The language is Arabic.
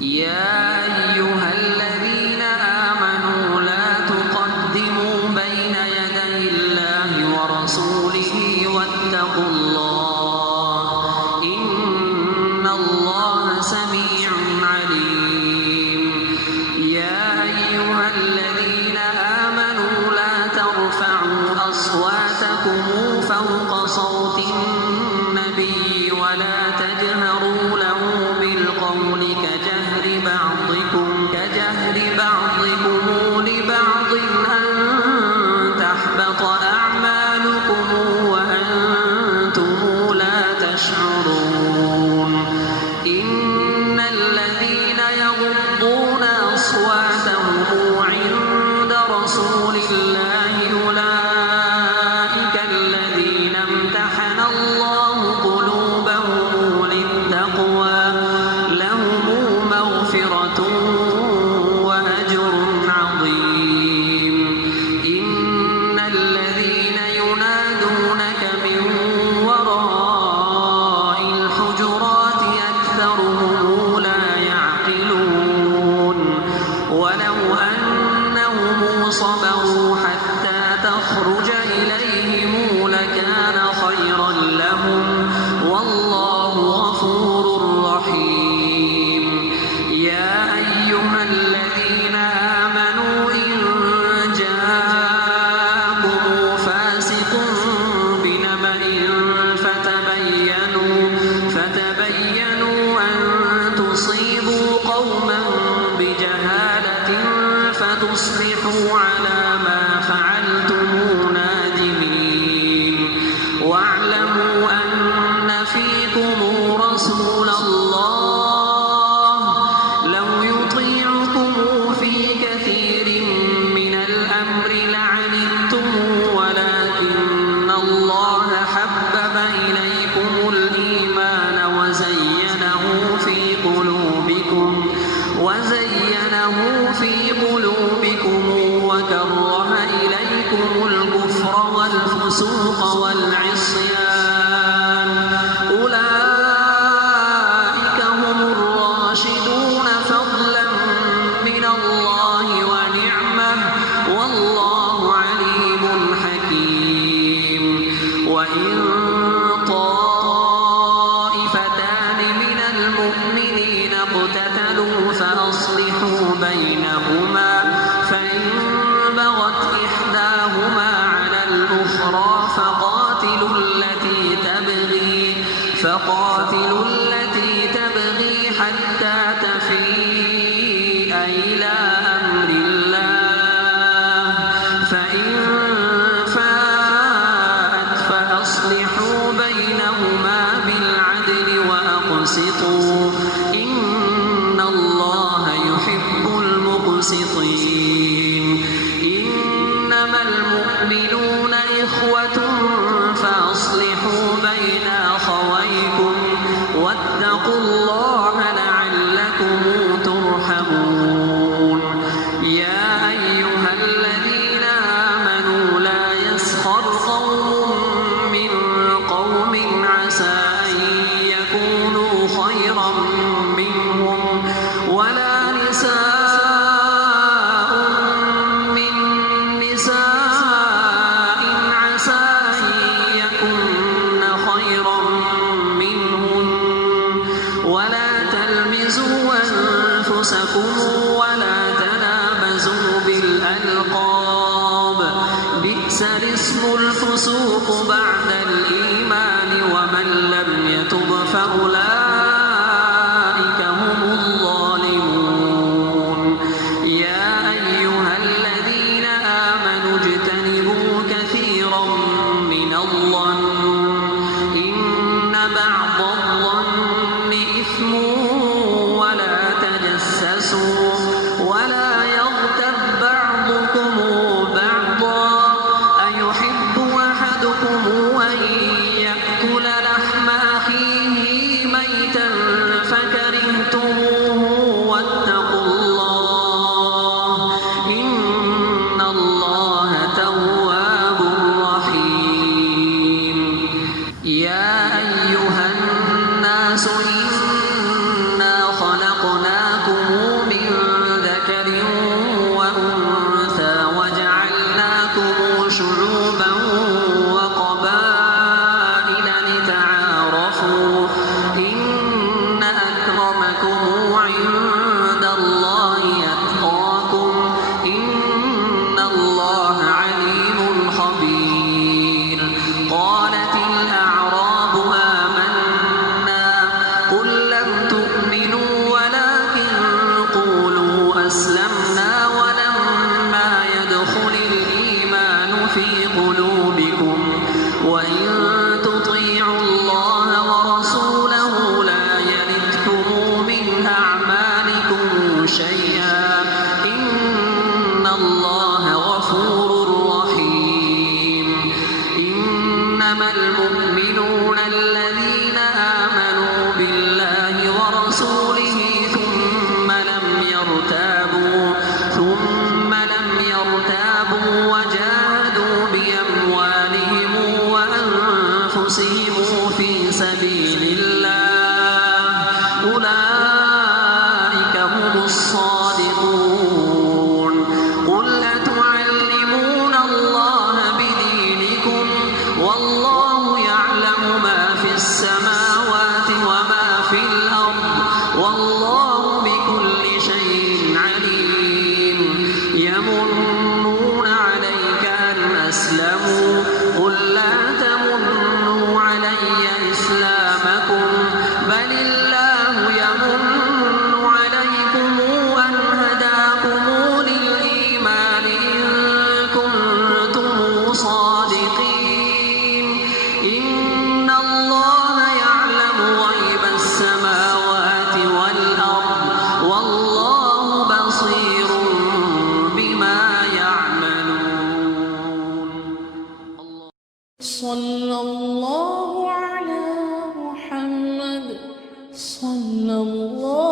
يا أيها الذين آمنوا لا تقدموا بين يدي الله ورسوله واتقوا الله إن الله سميع عليم. يا أيها الذين آمنوا لا ترفعوا أصواتكم فوق صوت النبي ولا تجهروا له بالقول كجهر بعضكم لبعض أن تحبط أعمالكم وأنتم لا تشعرون. إن الذين يغضون أصواتهم عند رسول الله أولئك الذين امتحن الله قلوبهم للتقوى لهم مغفرة وأجر عظيم. إن الذين ينادونك من وراء الحجرات أكثرهم لا يعقلون. ولو أنهم صبروا حتى تخرج إليهم لكان خيرا لهم والله غفور رحيم. يا أيها الذين آمنوا إن جاءكم فاسق بنبأ فتبينوا أن تصيبوا قوما بجهالة فتصبحوا على ما فعلتم نادمين. واعلموا أن فيكم رسول الله لو يطيعكم في كثير من الأمر لعنتم ولكن الله حبب إليكم الإيمان وزينه في قلوبكم وكره إليكم الكفر والفسوق والعصيان أولئك هم الراشدون فضلا من الله ونعمة والله عليم حكيم. وإن طائفتان من المؤمنين اقتتلوا فأصلحوا بينهما فإن بغت إحداهما على الأخرى فقاتلوا التي تبغي حتى تفيء إلى أمر الله فإن فاءت فأصلحوا بينهما بالعدل وأقسطوا إن الله يحب المقسطين. إنما المؤمنون إخوة فأصلحوا بين أخويكم واتقوا الله لعلكم ترحمون. يا أيها الذين آمنوا لا يسخر قوم من قوم عسى أن يكونوا خيرا منهم ولا نساء من نساء عسى أن يكن خيرا منهن ولا تلمزوا أنفسكم ولا تنابزوا بالألقاب بئس الاسم الفسوق بعد الإيمان ومن لم يتب فأولئك هم الظالمون. يا أيها الذين آمنوا اجتنبوا كثيرا من الظن إن بعض الظن إثم ولا تجسسوا ولا يغتب بعضكم بعضا أيحب أحدكم شيئا إن الله غفور رحيم إنما المؤمنون الذين آمنوا بالله ورسوله ثم لم يرتابوا وجاهدوا بأموالهم وأنفسهم في سبيل الله أولئك هم الصادقون قل أتعلمون الله بدينكم والله يعلم ما في السماوات وما في الأرض والله بكل شيء عليم يمنون عليك أن أسلموا قل لا تمنوا علي إسلامكم بل الله يمن عليكم أن هداكم للإيمان إن كنتم صادقين إن الله يعلم غيب السماوات والأرض والله بصير بما يعملون صلى الله على محمد صلى الله